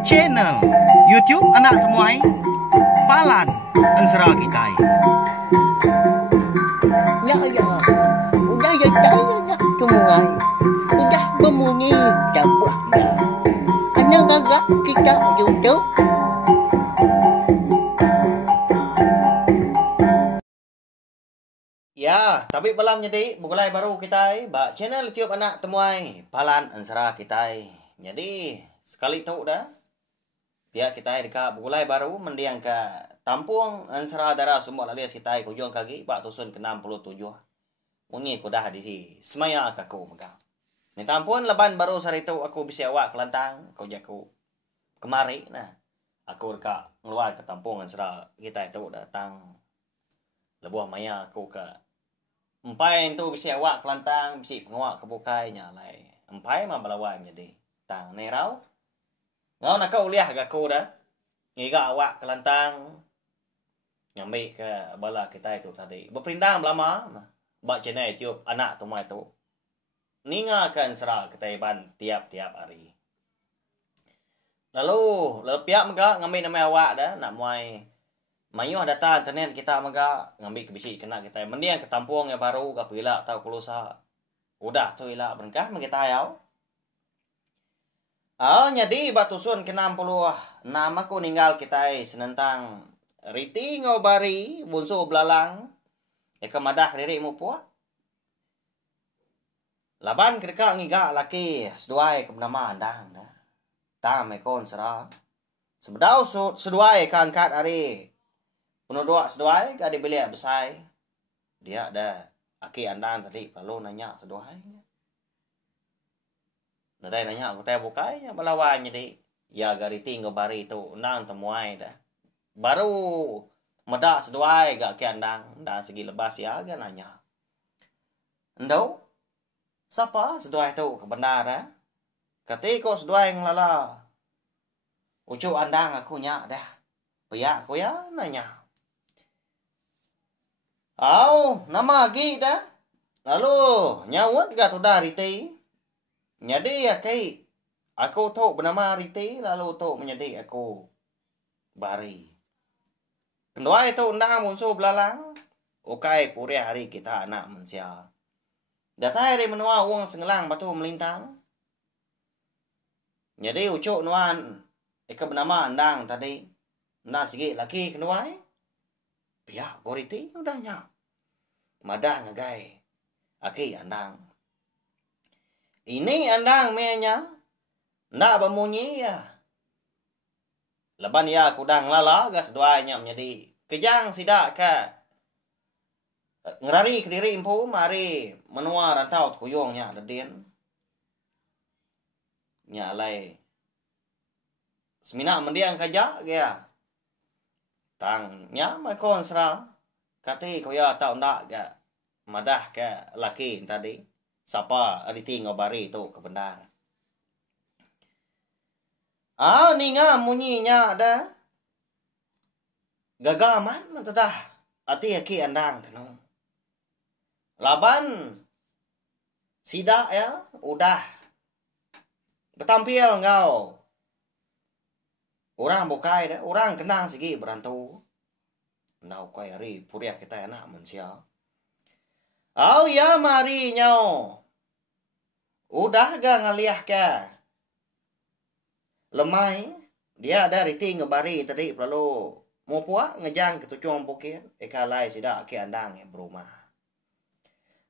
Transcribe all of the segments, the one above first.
Channel YouTube anak temuai Palan Ansara Kitai. Ya ya, udah ya saya temuai, udah berbunyi cabutnya. Anak gagak kita YouTube. Ya, tapi belum jadi mulai baru kita ba channel YouTube anak temuai Palan Ansara Kitai. Jadi sekali tahu dah dia kita deka mulai baru mendiang ke Tampung Ansara Dara semua alias kita kujung kaki bak tusun ke 67. Ungi ko dah di si semaya aku maga. Ni tampun laban baru sari tu aku bisa awak kelantang kau jaku kemari nah. Aku deka ngeluar ke Tampung Ansara kita itu datang lebuh maya aku ke empai tu bisa awak kelantang bisa pengawak kebukai nyalai empai mah balawan jadi tang nerau ngau nak kau liah gak aku dah ngiga awak kelantang ngambil ke bala kita itu tadi berperintah lama bak channel YouTube anak tu mai tu ninga kan Ansara ketaiban tiap-tiap hari lalu lepiak mega ngambil nama awak dah nak muai mayuh data internet kita mega ngambil kebisi kena kita mendiang ke Tampung yang baru ke pila tau kulusa udah tu ila berkah kita yau jadi batusun ke 60 nama aku ninggal kita senentang riti ngobari bunsu belalang kemadah diri mu puak laban kedeka ngiga laki seduai ke nama andang dah tam ekon sera sebedau seduai ke angkat hari penuh doa seduai gak dibeli besai dia ada aki andang tadi lalu nanya seduai nadai nanya aku teh bukainya melawan jadi ya gari tinggal bari itu nang temuai dah baru medak seduai gak aki andang dan segi lebas ya gak nanya endau siapa seduai tu kebenar ketika seduai ngelala ucu andang aku nyak dah pihak aku ya nanya nama lagi dah. Lalu nyawat gak tu dah riti. Jadi ya kai aku tu bernama riti lalu tu menjadi aku bari. Kedua itu undang muncul belalang. Ukai puri hari kita anak manusia. Datai hari menua uang sengelang batu melintang. Jadi ucuk nuan ika bernama andang tadi. Nah sikit lagi kedua pihak boriti udahnya. Madah ngagai. Aki andang. Ini andang menya. Nak bemunyi ya. Leban ya kudang lala gas doanya menjadi. Kejang sidak ke. Ngerari ke diri impu mari menua rantau kuyungnya dedin. Nyalai. Semina mendiang kajak ya. Tang nya makon serang. Kati kau ya tahu ndak ke madah ke laki tadi siapa aditi ngobari tu kebenar ninga munyinya ada gagaman tedah ati aki andang keno laban sida ya udah betampil ngau orang bukai dah orang kenang segi berantu nau kaya hari puriak kita anak manusia. Ya mari nyau. Udah gak ngeliah ke? Lemai. Dia ada riti ngebari tadi lalu mau puak ngejang ke tucung bukit. Ekalai sidak ke andang yang berumah.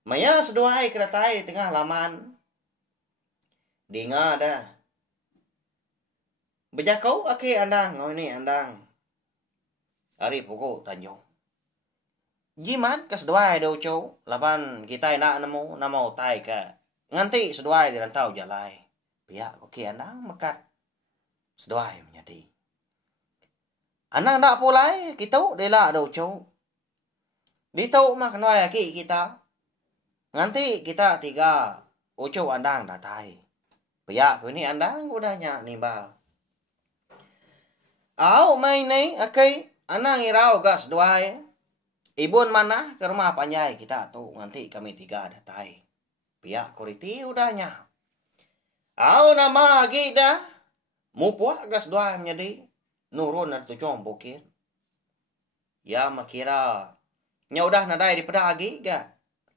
Maya seduai keratai tengah laman. Dinga dah. Bejakau ake andang. Oh ini andang. Hari pukul Tanjung. Jimat ke seduai do ucu. Laban kita nak nemu nama utai ke. Nganti seduai di rantau jalai. Pihak koki andang mekat. Seduai menjadi. Andang tak pulai. Kita dela do ucu. Ditau mah kenai aki kita. Nganti kita tiga. Ucu andang datai. Pihak ini andang udahnya nimbal. Main ni aki. Anang irau gas doai. Ibun mana ke rumah panjai kita tu. Nanti kami tiga datai. Pihak kuriti udahnya. Au nama lagi dah. Mupuak gas dua jadi. Nurun na tu jom bukit. Ya makira. Nya udah nadai di peda lagi ga.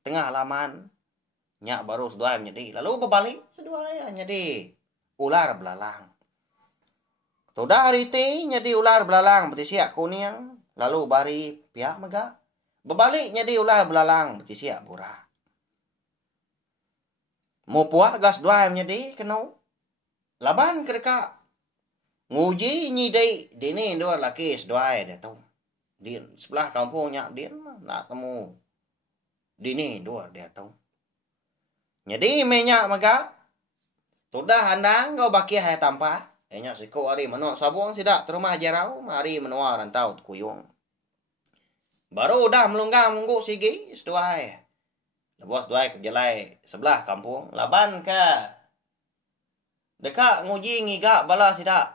Tengah halaman. Nya baru sedua jadi. Lalu berbalik sedua ya jadi. Ular belalang. Sudah hari ti jadi ular belalang berarti siak kuning. Lalu bari pihak mega. Berbalik jadi ular belalang berarti siak burak. Mau puak gas dua jadi kena. Laban kereka. Nguji nyidai. Dini dua laki sedua dia tahu. Di sebelah kampungnya dia nak temu. Dini dua dia tahu. Jadi minyak mega. Sudah handang kau baki hai tampah. Enya siko ari menua sabung sidak terumah jarau mari menua rantau kuyung. Baru udah melunggang munggu sigi seduai. Lebos duai ke jelai sebelah kampung laban ke. Dekat nguji ngiga bala sidak.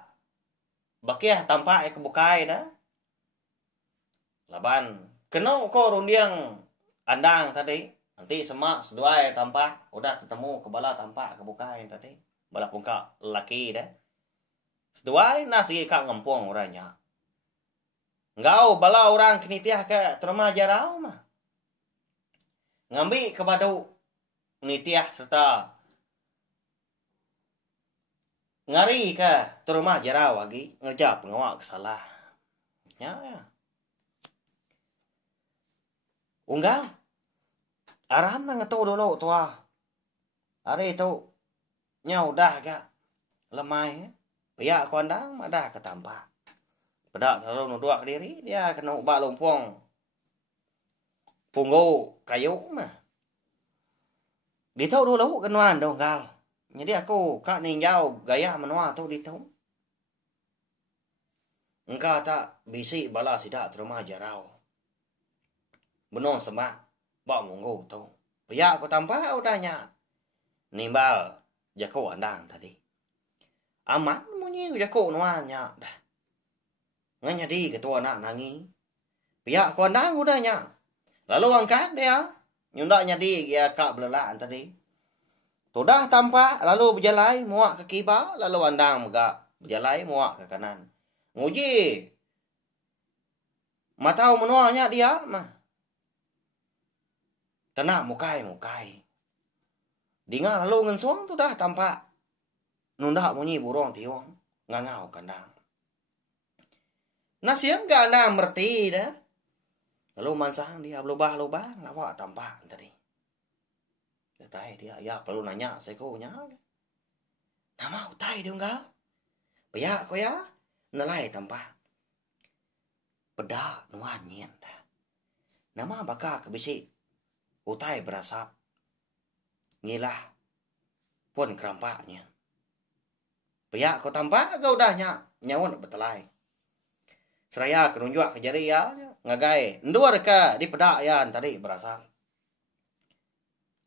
Bakiah tampak kebukai dah. Laban kena ko rundiang andang tadi. Nanti semak seduai tampak udah ketemu ke bala tampak kebukai tadi. Bala pungka laki dah. Seduai nasi kak ngempong orangnya. Engkau bala orang kinitiah ke terma jarau mah. Ngambil kepada nitiah serta ngari ke terma jarau lagi ngejap ngawak salah. Ya. Unggal. Aram na ngetu dulu tua. Hari itu nya udah agak lemai. Pihak kondang ada ketampak. Pedak selalu nuduk diri dia kena ubah lumpung. Punggu kayu mah. Ditahu dulu kenuan dong gal. Jadi aku kak ninjau gaya menua tu ditahu. Engkau tak bisi bala sidak terima jarau. Benon semak. Bawa munggu tu. Pihak aku tampak udahnya. Nimbal jako andang tadi. Amat munyi jako nuanya dah. Nganya di ketua nak nangi. Pihak aku andang udahnya. Lalu angkat dia. Nyundaknya di dia kak belelaan tadi. Sudah tampak lalu berjalai muak ke kiba. Lalu andang megak berjalai muak ke kanan. Nguji. Matau menuanya dia mah. Tenang mukai. Dengar lalu ngensuang tu dah tampak. Nunda bunyi burung tiung. Ngangau kandang. Nasiam kandang merti dah. Lalu mansang dia lubah-lubah. Lawak tampak tadi. Utai dia. Ya perlu nanya sekonya. Nama utai dia enggak. Pihak ko ya. Nalai tampak. Pedak nuanyin dah. Nama bakal kebisik. Utai berasap. Ngilah. Pun kerampaknya. Pihak kau tampak kau udahnya. Nyawun betelai. Seraya kenunjuk ke jari ya. Ngagai. Nduar ke di pedak yan tadi berasap.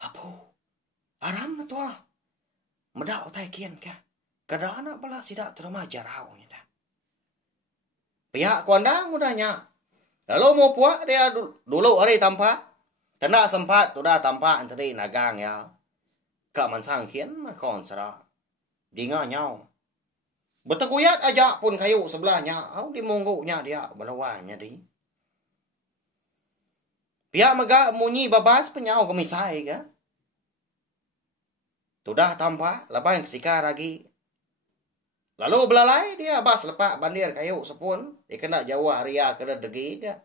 Apu. Aram na tua. Medak utai kian ke. Kadang anak bala sidak terima jarau. Pihak kuandang udahnya. Lalu mau puak dia dulu hari tampak. Tanda sempat sudah tampak tadi nagang ya. Kak mansang kian makon serah. Dinga nyau. Betekuyat aja pun kayu sebelahnya. Au di monggonya dia balawannya di. Pihak megak munyi babas penyau kemisai ke. Sudah tampak lepas yang kesikar lagi. Lalu belalai dia bas lepak bandir kayu sepun. Dia kena jauh haria kena degi dia.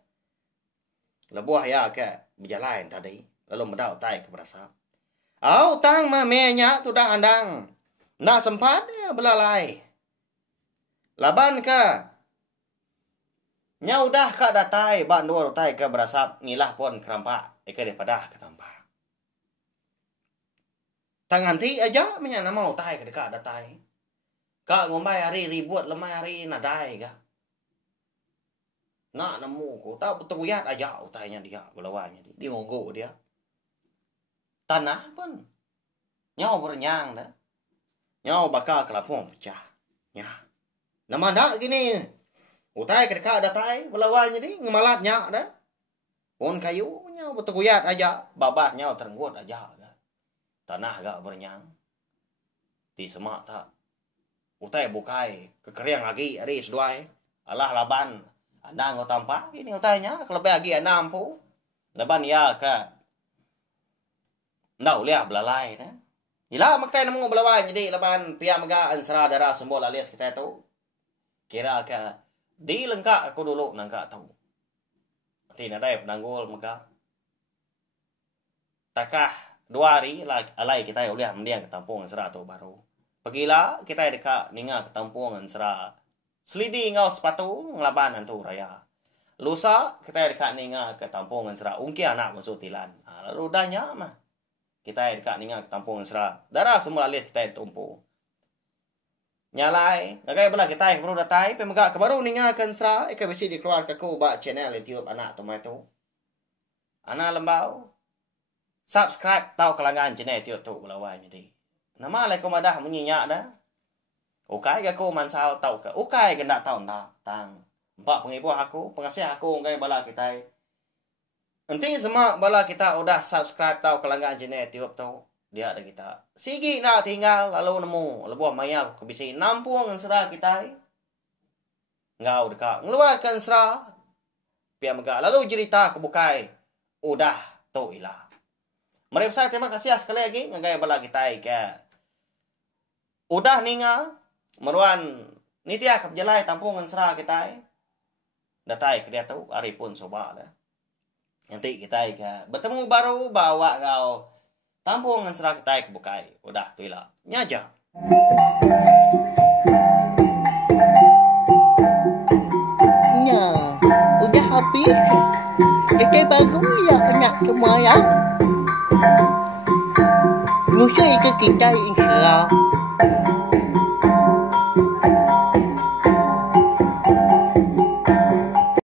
Lebuah ya ke berjalan tadi. Lalu mendau tai ke berasap. Au tang mah menya tu dah andang. Nak sempat ya belalai. Laban ke. Nya udah kak datai. Bak dua tai ke berasap. Ngilah pun kerampak. Ika daripada ke tampak. Tangan ti aja menya nama utai ke dekat datai. Kak ngombai hari ribut lemai hari nadai ke. Nak nemu ko tahu betul kuyat aja utainya dia belawannya dia monggo dia tanah pun nyau bernyang dah nyau bakal kelapung pecah nya nama dak gini utai kedekat datai belawannya dia ngemalatnya dah pun kayu nyau betul kuyat aja babah nyau terenggut aja dah. Tanah gak bernyang Di semak tak. Utai bukai. Kekeriang lagi. Adi seduai. Alah laban. Anang kau tampak. Ini utainya. Kelebih lagi anam po. Laban ya ka. Ndau lihat belalai. Ila maktai namu belalai. Jadi laban pihak mega ansara darah sembol alias kita tu. Kira ka. Di lengkak aku dulu nangka tahu. Tina dai penanggul mega. Takah 2 hari alai kita uliah mendiang ke tampung ansara tu baru. Pergilah kita dekat ninga ke tampung ansara. Selidi ngau sepatu ngelaban antu raya. Lusa kita dekat ninga ke tampung ansara. Ungki anak masuk tilan. Lalu danya mah. Kita dekat ninga ke tampung ansara. Darah semua alias kita tumpu. Nyalai, ngagai bala kita yang baru datai, pemegak ke baru ninga ke ansara. Ika besi dikeluar ke ku ba channel YouTube anak tumai tu. Anak lembau. Subscribe tahu kelangan channel YouTube belawai jadi. Nama lai ko madah menyenyak dah. Ukai ke aku mansal tahu ke. Ukai ke ndak tahu ndak tang. Empat pengibu aku, pengasih aku ngai bala kita. Nanti semua bala kita udah subscribe tahu kelangan channel YouTube tu. Dia ada kita. Sigi nak tinggal lalu nemu lebuah maya ke bisi nampung ansara kita. Ngau dekat ngeluarkan ansara. Pia mega lalu cerita ke bukai. Udah tu ilah. Mari saya terima kasih sekali lagi ngai bala kita ke. Udah ninga meruan nitia ke jalai tampung ansara kita. Datai ke dia tu hari pun coba dah. Nanti kita ke bertemu baru bawa kau tampung ansara kita ke bukai. Udah tu ilah. Nyaja. Nah, udah habis. Jadi bagus ya anak semua ya. Nyusul ke kita insya Allah.